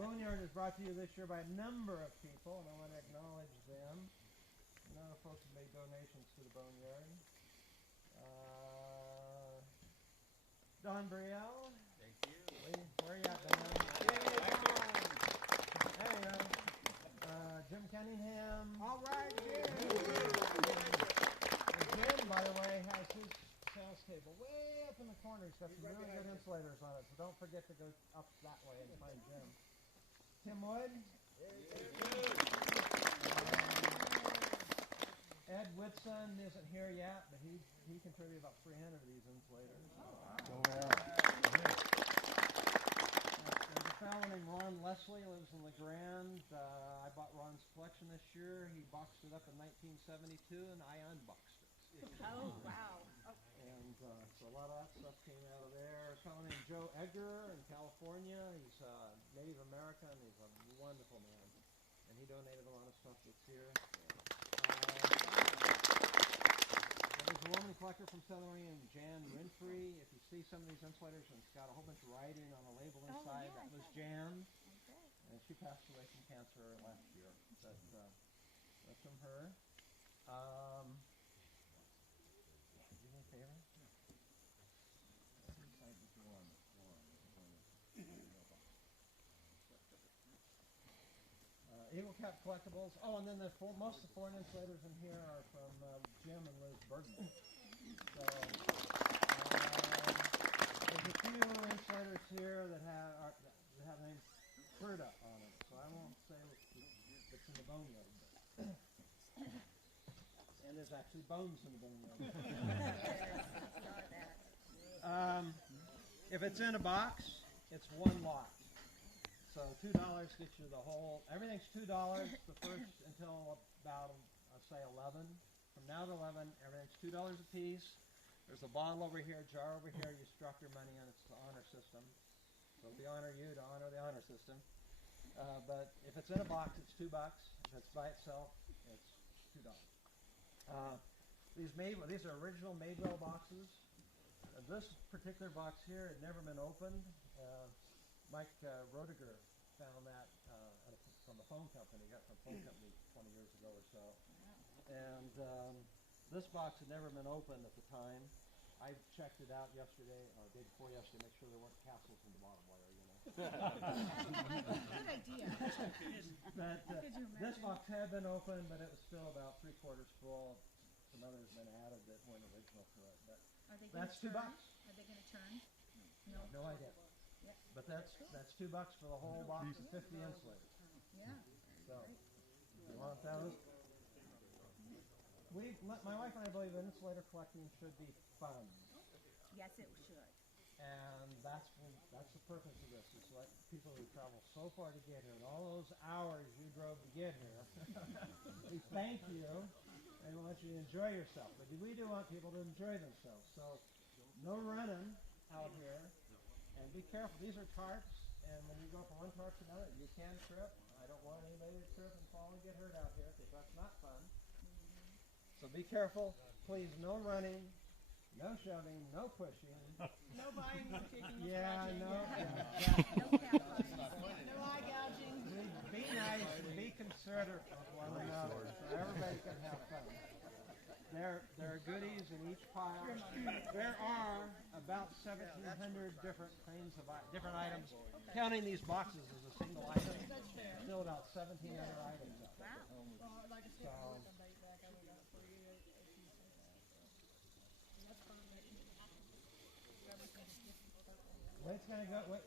Boneyard is brought to you this year by a number of people, and I want to acknowledge them. A number of folks have made donations to the Boneyard. Don Brielle. Thank you. Where are you at, Don? There you go. Jim Cunningham. All right, yeah. And Jim, by the way, has his sales table way up in the corner. He's got some really good insulators on it, so don't forget to go up that way and find Jim. Tim Wood. Ed Whitson isn't here yet, but he contributed about 300 of these insulators. There's a fellow named Ron Leslie, lives in LeGrand. I bought Ron's collection this year. He boxed it up in 1972, and I unboxed it. Oh, wow. And so a lot of that stuff came out of there. A fellow named Joe Edgar in California. He's Native American. He's a wonderful man. And he donated a lot of stuff that's here. There's a woman collector from Southern Oregon, Jan Winfrey. If you see some of these insulators, and it's got a whole bunch of writing on the label inside, that was Jan. Okay. And she passed away from cancer last year. But that's from her. Do me a favor? Eagle Cap Collectibles. Oh, and then most of the foreign insulators in here are from Jim and Liz Bergman. So there's a few insulators here that have the name Ferda on it. So I won't say it's in the boneyard. And there's actually bones in the boneyard. If it's in a box, it's one lot. So $2 gets you the whole, everything's $2 the first until about, say 11. From now to 11, everything's $2 a piece. There's a bottle over here, jar over here, you struck your money in, it's the honor system. So we honor you to honor the honor system. But if it's in a box, it's $2. If it's by itself, it's $2. These are original Madewell boxes. This particular box here had never been opened. Mike Roediger found that from a phone company. He got from a phone company 20 years ago or so. And this box had never been opened at the time. I checked it out yesterday, or day before yesterday, to make sure there weren't castles in the bottom layer, you know. Good idea. But this box had been opened, but it was still about 3/4 full. Some others have been added that weren't original to it. But that's $2. Are they going to turn? No idea. Yep. But that's $2 for the whole box of 50 insulators. Yeah. So, you want those? My wife and I believe that insulator collecting should be fun. Yes, it should. And that's the purpose of this, is let people who travel so far to get here, and all those hours you drove to get here, we thank you, and we want you to enjoy yourself. But we do want people to enjoy themselves. So, no running out here. And be careful, these are tarps, and when you go from one tarp to another, you can trip. I don't want anybody to trip and fall and get hurt out here, because that's not fun. So be careful, please, no running, no shoving, no pushing. No buying, no kicking, no Yeah, scratching. no. No cat fighting. No eye gouging. Be nice and be considerate of one another, so everybody can have fun. There are goodies in each pile. There are about 1,700 different kinds of different items. Counting these boxes as a single item, still about 1,700 items out there. Well, like a stick with a bait back, I would have for you if you say that. That's perfect. Wade's going to go. I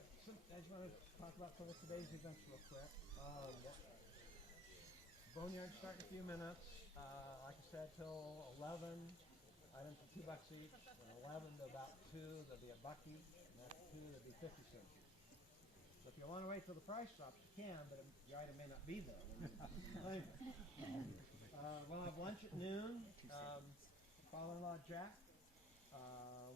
just want to talk about some of today's events real quick. Boneyard starting in a few minutes. Like I said, till 11. Items are $2 each. From 11 to about 2, there'll be a $1 each. And after 2, there'll be 50 cents each. So if you want to wait till the price drops, you can, but your item may not be there. We'll have lunch at noon. Father-in-law Jack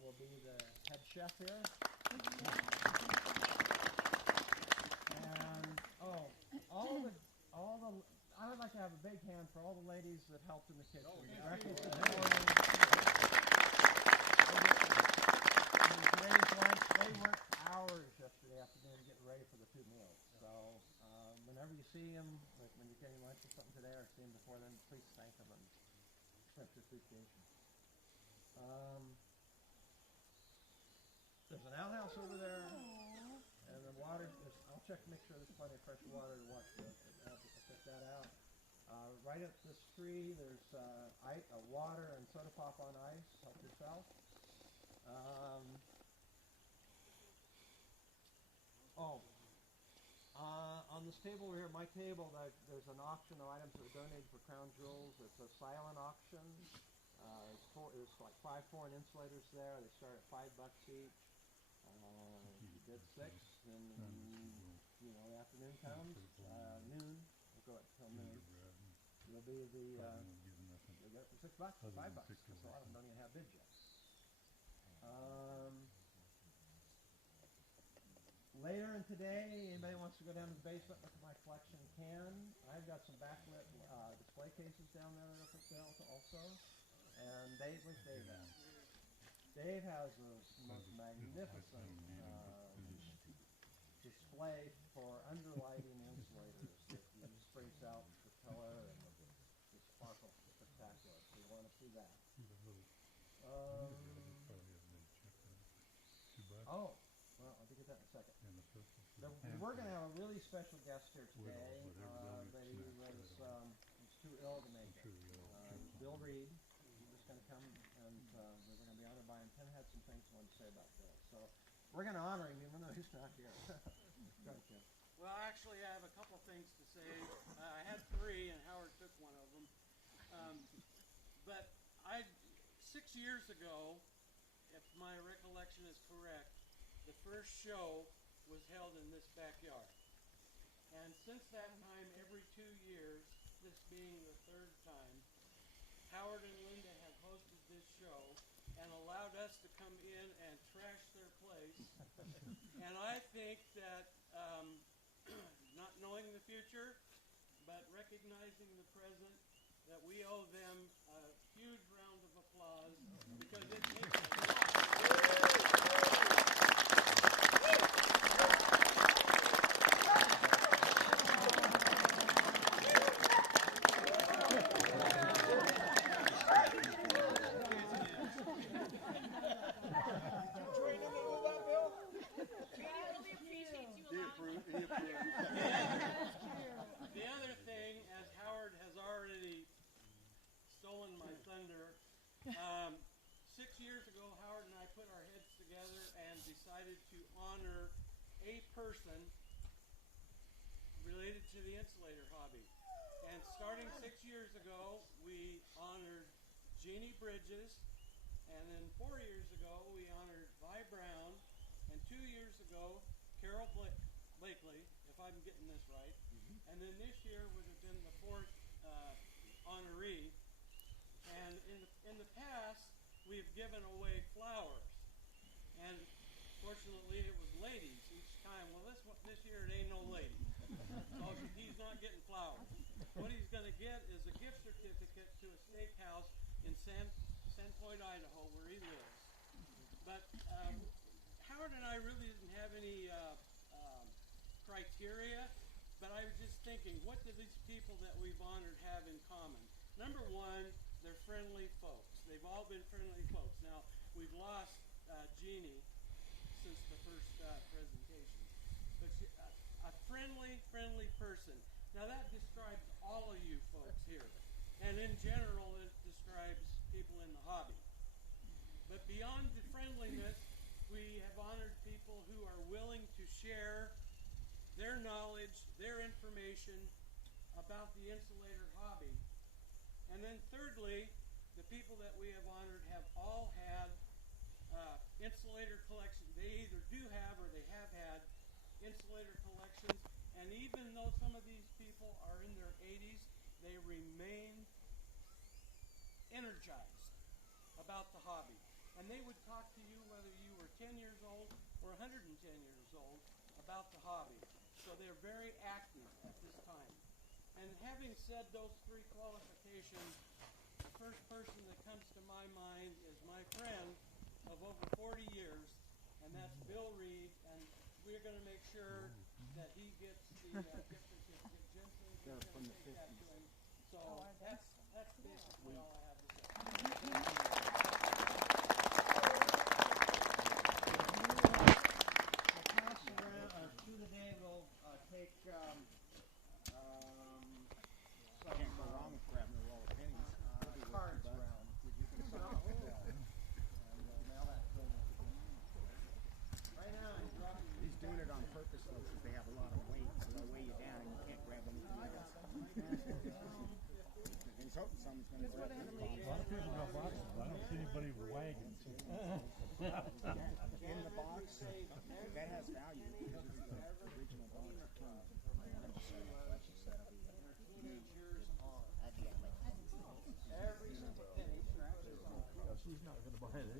will be the head chef here. And I would like to have a big hand for all the ladies that helped in the kitchen. Breakfast this morning. Today's lunch, they worked hours yesterday afternoon getting ready for the 2 meals. So whenever you see him, like when you're getting lunch or something today, or see him before then, please thank him and express your appreciation. There's an outhouse over there, and the water. I'll check to make sure there's plenty of fresh water to watch. I'll check that out. Right up this tree, there's water and soda pop on ice. Help yourself. On this table over here, my table, there's an auction of items that are donated for Crown Jewels. It's a silent auction. There's like 5 foreign insulators there. They start at $5 each. You bid 6, and the afternoon comes. Noon. We'll go up till noon. It'll be you'll get it for $6, $5. Because a lot of them don't even have bids yet. Later in today, anybody wants to go down to the basement, look at my collection, can. I've got some backlit display cases down there that are for sale also. And Dave, where's Dave at? Dave has the most magnificent display for underlighting insulators that just brings out the color and the sparkle spectacular. So you want to see that. Well, I'll get that in a second. We're going to have a really special guest here today, but he was too ill to make it. Bill Reed. He's just going to come, and we're going to be honored by him. Tim had some things he wanted to say about Bill. So we're going to honor him even though he's not here. Go ahead, Tim. Well, actually, I have a couple things to say. I had 3, and Howard took one of them. But 6 years ago, if my recollection is correct, the first show was held in this backyard. And since that time, every 2 years, this being the 3rd time, Howard and Linda have hosted this show and allowed us to come in and trash their place. And I think that, not knowing the future, but recognizing the present, that we owe them a huge round of applause because it takes a lot. The other thing, as Howard has already stolen my thunder, 6 years ago Howard and I put our heads together and decided to honor a person related to the insulator hobby. And starting 6 years ago, we honored Jeannie Bridges, and then 4 years ago we honored Vi Brown, and 2 years ago Carol Blakely, if I'm getting this right, and then this year would have been the 4th honoree. And in the past, we've given away flowers, and fortunately it was ladies each time. Well, this year it ain't no lady, so he's not getting flowers. What he's going to get is a gift certificate to a steakhouse in Sandpoint, Idaho, where he lives. But Howard and I really didn't have any criteria, but I was just thinking, what do these people that we've honored have in common? Number one, they're friendly folks. They've all been friendly folks. Now, we've lost Jeannie since the first presentation, but a friendly person. Now, that describes all of you folks here, and in general, it describes people in the hobby. But beyond the friendliness, we have honored people who are willing to share their knowledge, their information about the insulator hobby. And then thirdly, the people that we have honored have all had insulator collections. They either do have or they have had insulator collections. And even though some of these people are in their 80s, they remain energized about the hobby. And they would talk to you whether you were 10 years old or 110 years old about the hobby. So they're very active at this time. And having said those 3 qualifications, the first person that comes to my mind is my friend of over 40 years, and that's Bill Reed, and we're going to make sure that he gets the gift certificate They're from the 50s. So that's basically all I have to say. We'll pass around, through the day, we'll take some Can't go wrong with grabbing a roll of pennies. cards around that you can sign. And we'll mail that to them. Right now, he's dropping. He's doing it on purpose though, because they have a lot of weight, so they'll weigh you down and you can't grab anything else. And he's hoping someone's going to grab it. A lot of people got boxes. I don't see anybody with wagons. In the box, that has value because it's the original box. Every single penny scratches on. She's not going to buy it.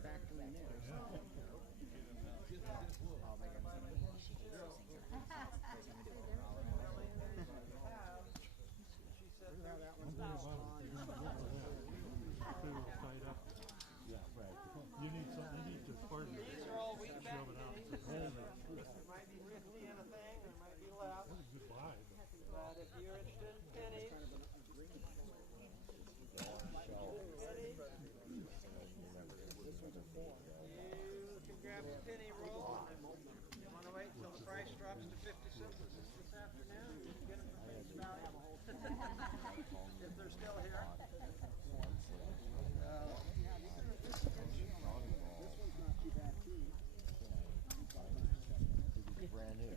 Factory mix. Look how that one's Lostine. Tied up. Yeah, right. You need something. You need to part of it. These are all wheat back Shove it out. pennies. There might be 50 in a thing, there might be less. That's a good buy. But if you're interested in pennies, you can grab a penny roll. You want to wait until the price drops to 50 cents this afternoon? You can get them for face value. If they're still here. Brand new.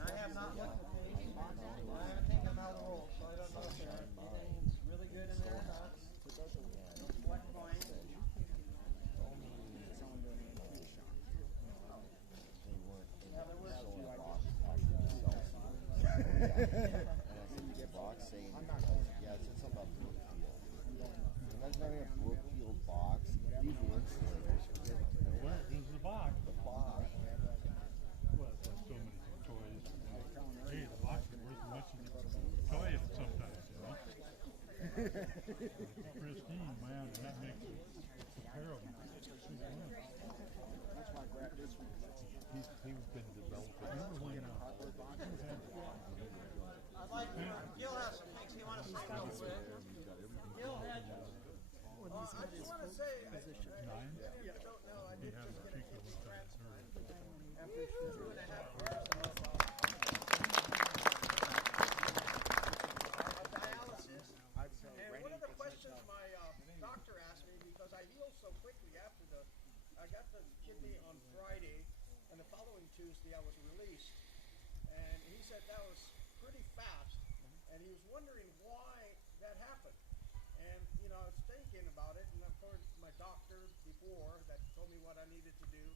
I have not looked at these. I haven't taken them out of the roll, so I don't know if anything's really good in there or not. What coins? Yeah, there were some. Box saying, yeah, it said something about Brookfield. Imagine having a Brookfield box. Leave the insulators. Where is the box? The box. Well, it's like so many toys. Hey, the box is worth as much as the toy sometimes, you know? Pristine, man, and that makes it terrible. That's why I grabbed this one. He's been developing. Remember when I'd like Gil has some things he wants to say real quick. Gil had. I just want to say, I don't know, I he did had just a get a Chico with that nerve. after 2.5 years of dialysis. I'd say And one of the questions my doctor asked me, because I healed so quickly after I got the kidney on Friday, and the following Tuesday I was released. And he said that was pretty fast, and he was wondering why that happened. And, you know, I was thinking about it, and I've heard my doctor before that told me what I needed to do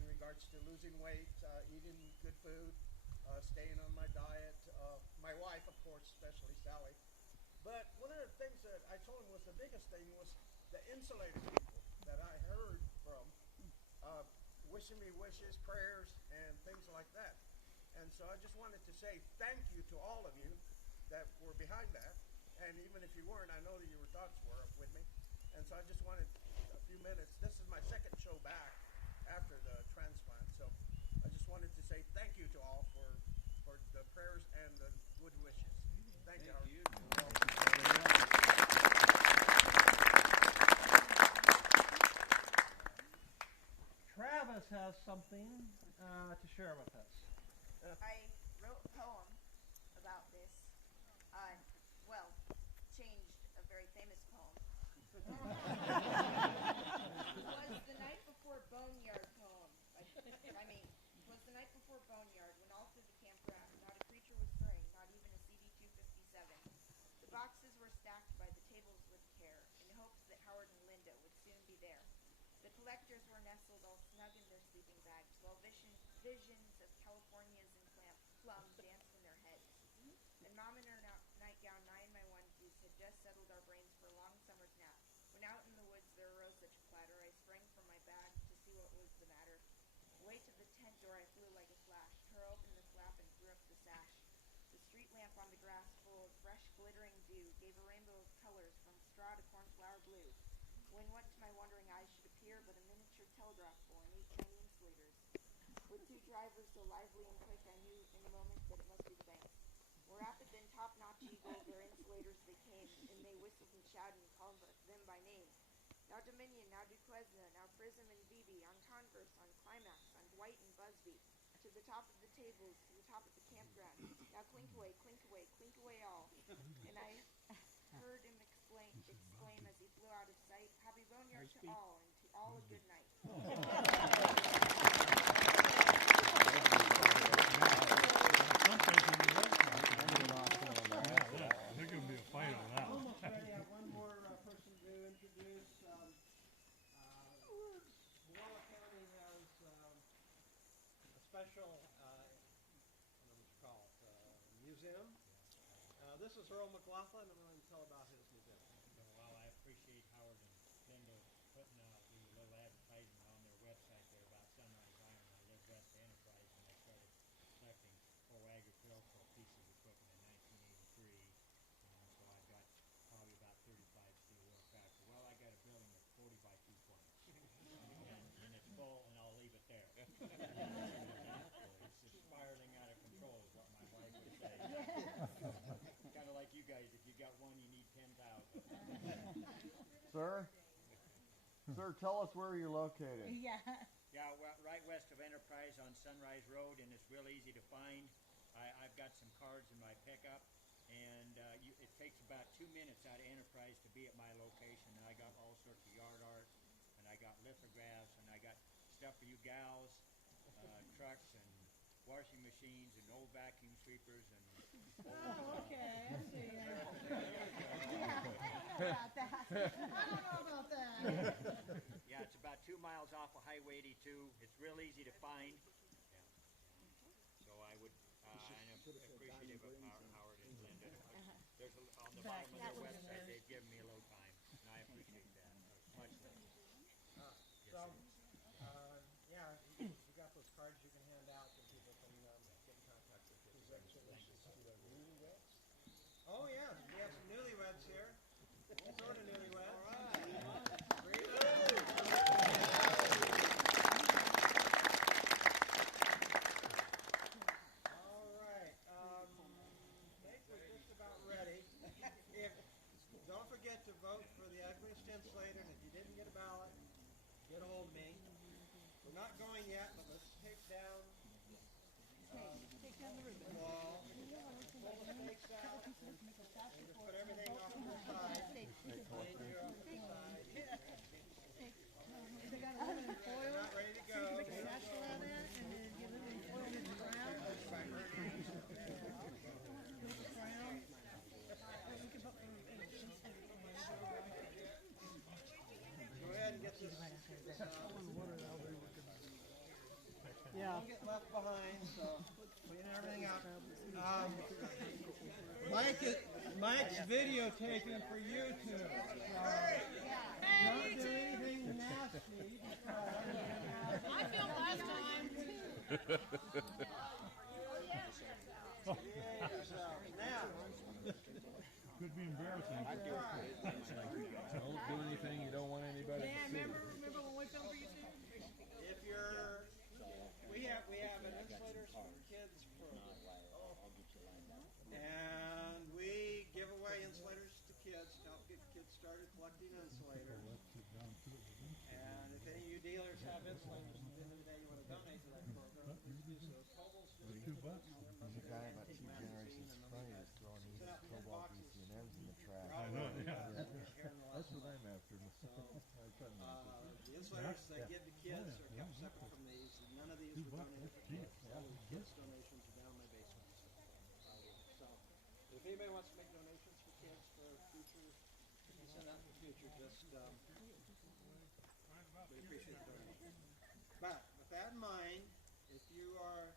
in regards to losing weight, eating good food, staying on my diet, my wife, of course, especially Sally. But one of the things that I told him was the biggest thing was the insulated people that I heard from, wishing me wishes, prayers, and things like that. And so I just wanted to say thank you to all of you that were behind that. And even if you weren't, I know that your thoughts were with me. And so I just wanted a few minutes. This is my second show back after the transplant. So I just wanted to say thank you to all for the prayers and the good wishes. Thank you. Travis has something to share with us. I wrote a poem about this. Well, changed a very famous poem. It was the night before Boneyard poem. It was the night before Boneyard when all through the camp rang. Not a creature was stirring, not even a CD-257. The boxes were stacked by the tables with care, in hopes that Howard and Linda would soon be there. The collectors were nestled all snug in their sleeping bags, while visions of Californias and plum danced in their heads. And Mom in her nightgown, I in my onesies, had just settled our brains for a long summer's nap, when out in the woods there arose such a clatter. I sprang from my bag to see what was the matter. Away to the tent door I flew like a flash, tore open the flap and threw up the sash. The street lamp on the grass, full of fresh glittering dew, gave a rainbow of colors from straw to cornflower blue. When what to my wondering eyes should appear but a miniature telegraph pole and 8 tiny insulators, with 2 drivers ever so lively and quick, I knew in a moment that it must be the banks. More rapid than top-notch eagles or insulators they came, and they whistled and shouted and called them by name. Now Dominion, now Duquesne, now Prism and VB, on Converse, on Climax, on Dwight and Busby, to the top of the tables, to the top of the campground. Now clink away all. And I heard him exclaim as he flew out of sight, Happy Boneyard to all, and to all a good night. There's going to be a fight on that one. Almost ready. I have one more person to introduce. Walla County has a special, what do you call it, museum. This is Earl McLaughlin. I'm going to tell about his museum. Well, I appreciate Howard and Linda putting out the little advertisement on their website there about Sunrise Iron. I live west of Enterprise, and I started collecting USTelCo pieces of equipment in 1983. And so I've got probably about 35 steel wheel tractors. Well, I got a building that's 40 by 220. and it's full, and I'll leave it there. It's just spiraling out of control is what my wife would say. Kind of like you guys, if you got one, you need 10,000. Sir? Sir, tell us where you're located. Yeah. Yeah, right west of Enterprise on Sunrise Road, and it's real easy to find. I've got some cards in my pickup, and it takes about 2 minutes out of Enterprise to be at my location. And I got all sorts of yard art, and I got lithographs, and I got stuff for you gals, trucks and washing machines and old vacuum sweepers and Oh, okay. I see. Yeah, I don't know about that. I don't know about that. yeah, it's about 2 miles off of Highway 82. It's real easy to find. Yeah. So I would, and I'm appreciative of Howard and Linda. There's on the bottom of their website, they've given me a little time, and I appreciate that. Much less. Yeah, you got those cards you can hand out so people can get in contact with you. Congratulations to the newlyweds. Oh, yeah, we have some newlyweds here. Sort of newlyweds. All right. All right. I think we're just about ready. Don't forget to vote for the ugliest insulator, and if you didn't get a ballot, get a hold of me. We're not going yet, but let's take down Take down the ribbon. the wall, pull the stakes out, and just put everything off to the side. You're off to the side. They got a ribbon and foil. Not ready to go. So you can make a satchel out of that, and then get it in foil in the ground. Put the ground. We can put Go ahead and get this. Yeah. Don't get left behind, so clean everything up. Mike's videotaping for YouTube. Don't do anything nasty. I filmed last time. Now, Could be embarrassing. Don't do anything you don't want anybody Yeah, to see. remember when we filmed for YouTube? if you're, we have an insulators for kids program, and we give away insulators to kids to help get kids started collecting insulators. And if any of you dealers have insulators at the end of the day you want to donate to that program, please do so. Cobalt's just $2. There's a guy about 2 generations sprayers throwing these cobalt VCNMs in the trash. I know, yeah. That's what I'm after. The insulators they give to kids are kept separate from these. None of these were donated for kids. All the kids' donations are down in my basement. So, if anybody wants to make donations for kids for future, send out for future, just we appreciate the donation. But with that in mind, if you are,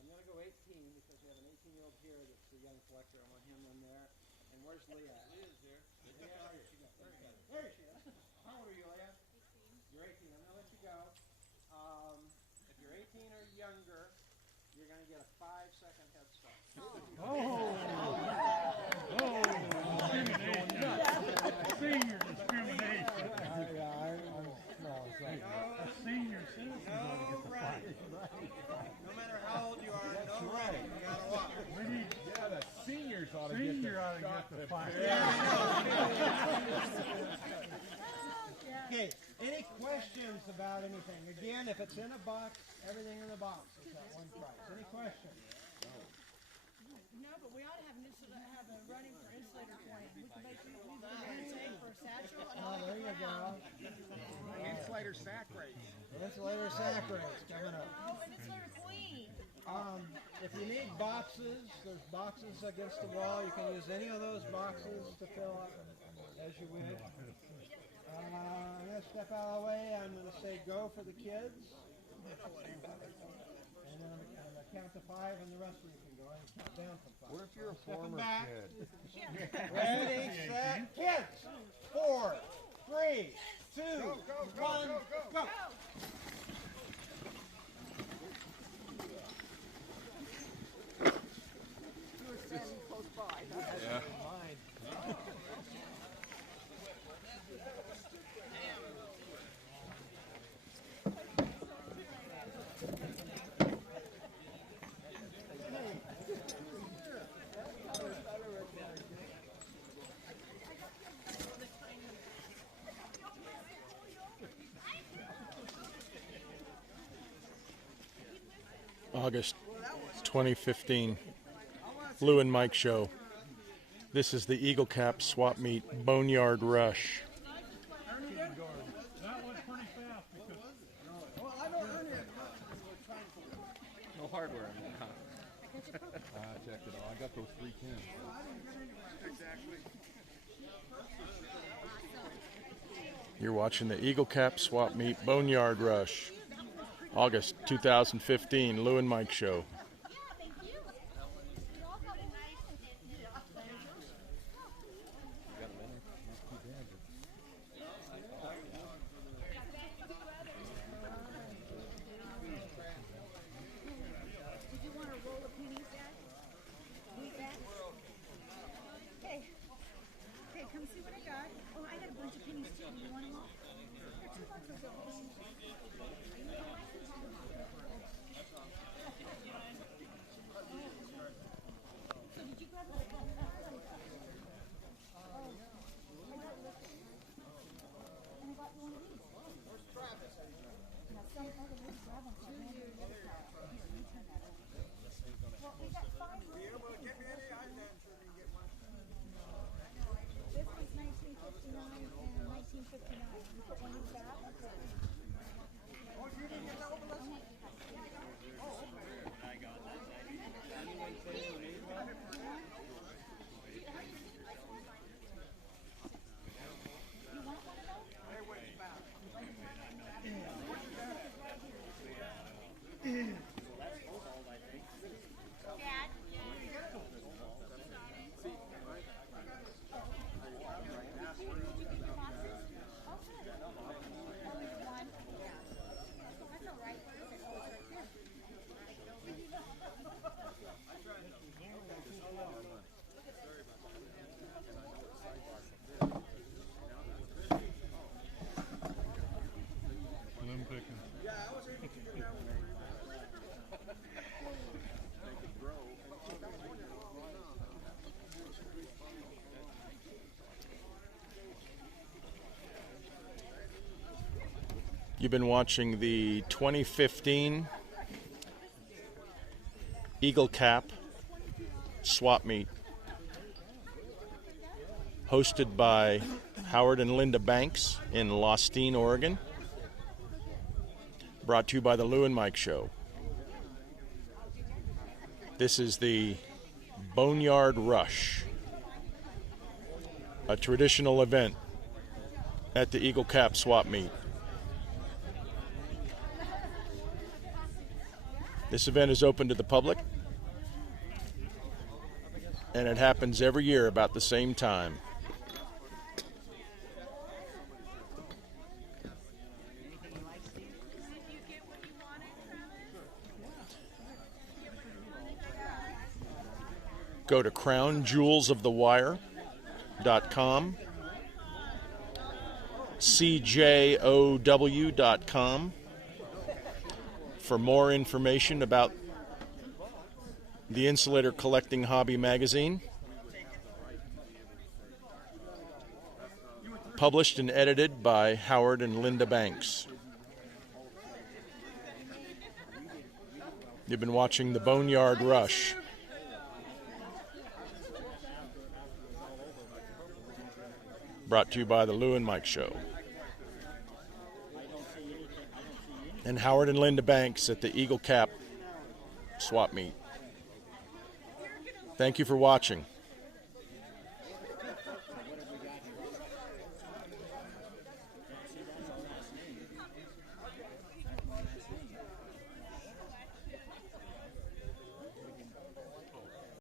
I'm going to go 18 because we have an 18-year-old here that's a young collector. I want him in there. And where's Leah? Leah's here. Leah, here she goes. There she is. How old are you, Leah? 18. You're 18. I'm going to let you go. If you're 18 or younger, you're going to get a 5-second head start. Senior discrimination. I'm Senior citizens. No running. No ought to get Senior ought to get the fire. Okay, any questions about anything? Again, if it's in a box, everything in the box is at one price. Any questions? No, but we ought to have an have a running for insulator plan. We can make sure we put a tank for a satchel and all. Oh, there you go. Insulator sack race. Insulator sack race coming up. Oh, and insulator queen. If you need boxes, there's boxes against the wall. You can use any of those boxes to fill up as you wish. I'm going to step out of the way. I'm going to say go for the kids. And then I'm going to count to 5 and the rest of you can go. I'm going to count down from 5. What if you're a Stepping former back. kid? Ready, set, kids. 4, 3, 2, 1, go. August 2015, Lou and Mike show. This is the Eagle Cap Swap Meet Boneyard Rush. That went pretty fast because No hardware in there, huh? I checked it all. I got those 3 cans. You're watching the Eagle Cap Swap Meet Boneyard Rush. August 2015, Lou and Mike show. Okay, come see what I got. Oh, I got a bunch of pennies too. Do you want them all? They're $2 a roll. So did you grab one? Oh, I got Lostine. And I got one of these. Where's Travis? Now, some other ones grab one. So I ran to the other side. Here, let me turn that over. Well, we got 5 rolls. This was 1959 and 1959. You put one in the back? Oh, you didn't get that over? You want one of those? Hey, wait, back. Dad? slim picking. You've been watching the 2015 Eagle Cap Swap Meet, hosted by Howard and Linda Banks in Lostine, Oregon. Brought to you by the Lou and Mike Show. This is the Boneyard Rush, a traditional event at the Eagle Cap Swap Meet. This event is open to the public, and it happens every year about the same time. Go to crownjewelsofthewire.com, cjow.com for more information about the Insulator Collecting Hobby magazine, Published and edited by Howard and Linda Banks. You've been watching the Boneyard Rush. Brought to you by the Lou and Mike Show. And Howard and Linda Banks at the Eagle Cap swap meet. Thank you for watching.